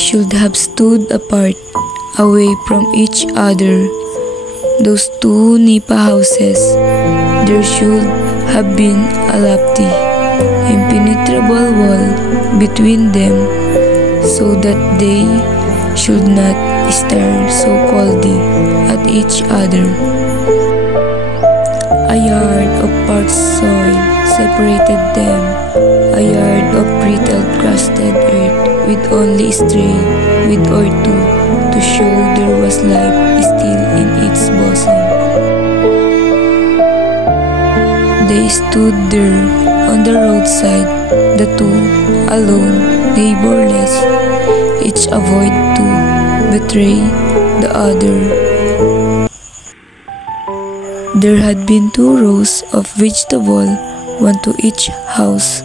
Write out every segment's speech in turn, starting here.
should have stood apart, away from each other. Those two nipa houses, there should have been a lofty, impenetrable wall between them, so that they should not stare so coldly at each other. A yard of parched soil separated them, a yard of brittle crusted earth with only a stray weed or two to show there was life still in its bosom. They stood there on the roadside, the two, alone, neighborless, each avoid to betray the other. There had been 2 rows of vegetable, one to each house,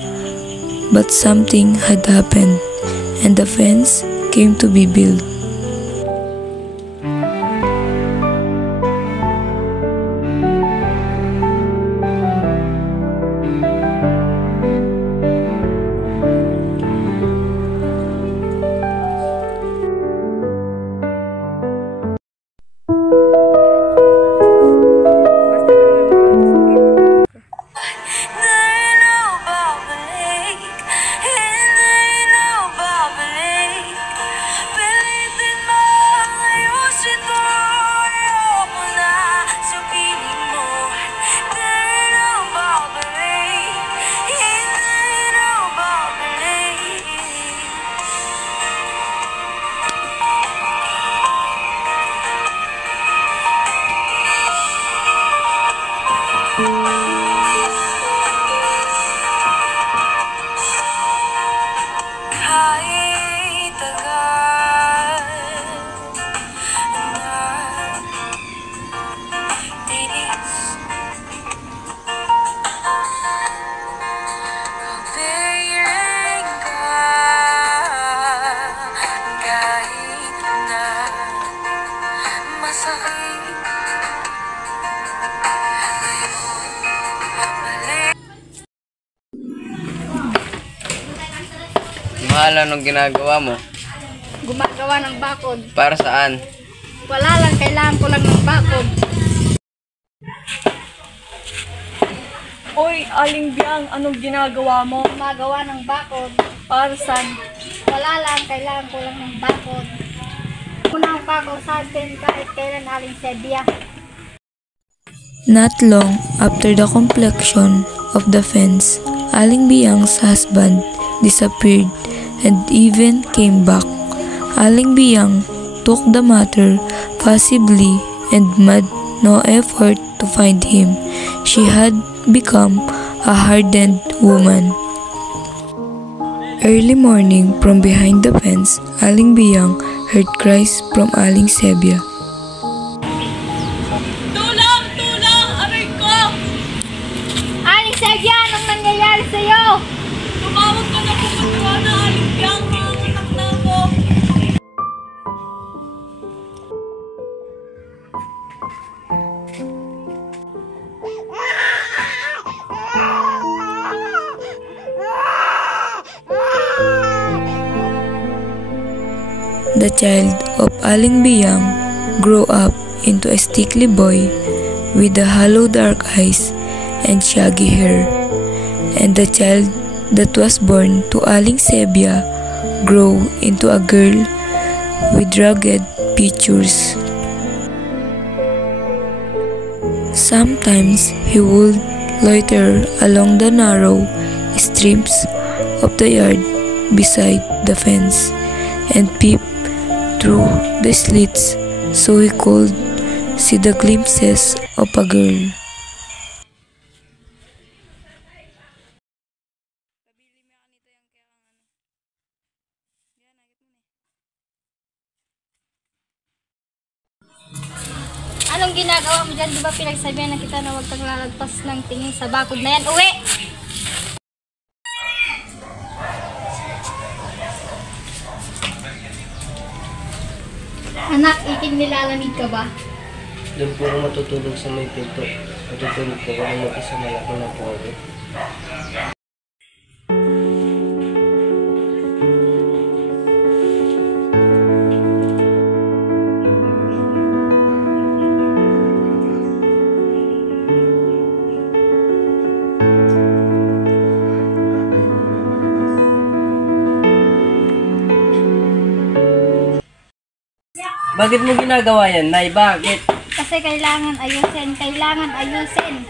but something had happened, and the fence came to be built. Mahal, anong ginagawa mo? Gumagawa ng bakod. Para saan? Wala lang, kailangan ko lang ng bakod. Oy, Aling Biang, anong ginagawa mo? Gumagawa ng bakod. Para saan? Wala lang, kailangan ko lang ng bakod. Unang pag-usatin kahit kailan, Aling Sebia. Not long after the completion of the fence, Aling Biang's husband disappeared and even came back. Aling Biang took the matter passively and made no effort to find him. She had become a hardened woman. Early morning, from behind the fence, Aling Biang heard cries from Aling Sebia. Tulong! Tulong! Aray ko! Aling Sebia, anong nangyayari sa'yo? Tumawag ka na pumunta na, Aling Biang, mga anak na ako. The child of Aling Biang grew up into a stickly boy with the hollow dark eyes and shaggy hair, and the child that was born to Aling Sebia grew into a girl with rugged features. Sometimes he would loiter along the narrow strips of the yard beside the fence and peep through the slits so he could see the glimpses of a girl. Anong ginagawa mo dyan? Di ba pinagsabihan na kita na huwag kang lalagpas ng tingin sa bakod na yan? Uwi! Anak, iking nilalamig ka ba? Doon po ako matutulog sa may pinto. Matutulog po ako ng mag-isa, malaki na po ako. Bakit mo ginagawa yan, Nay? Bakit? Kasi kailangan ayusin, kailangan ayusin.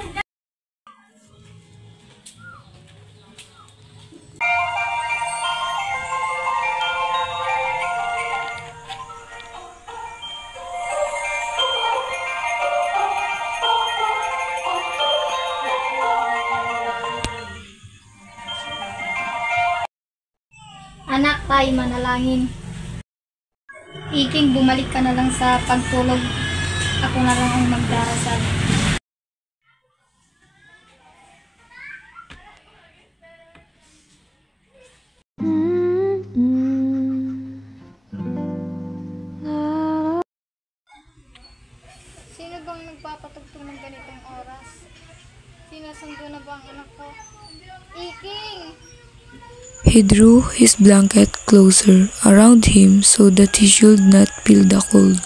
Anak, tayo manalangin. Iking, bumalik ka na lang sa pagtulog. Ako na lang ang magdarasal. Sino bang nagpapatugtog ng ganitong oras? Sinasundo na ba ang anak ko? Iking! He drew his blanket closer around him so that he should not feel the cold.